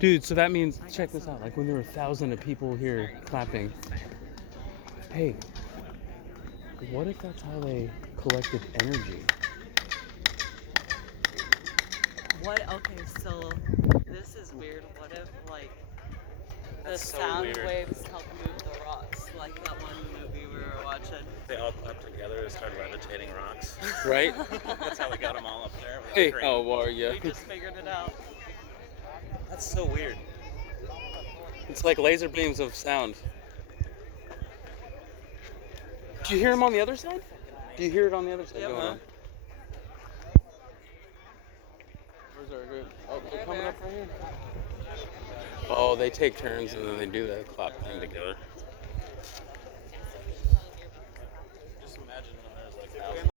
Dude, so that means, check this out, like when there were thousands of people here clapping, hey, what if that's how they collected energy? What? Okay, so this is weird. What if, like, the That's so sound weird. waves help move the rocks, like that one movie we were watching? They all clapped together and started levitating rocks. Right? That's how we got them all up there. With Hey, the crane. how are ya? We just figured it out. That's so weird. It's like laser beams of sound. Do you hear him on the other side? Do you hear it on the other side Yep. going on? Where's our good? Oh, they're coming up right here. Oh, they take turns and then they do that clap thing together. Just imagine when there's like thousands.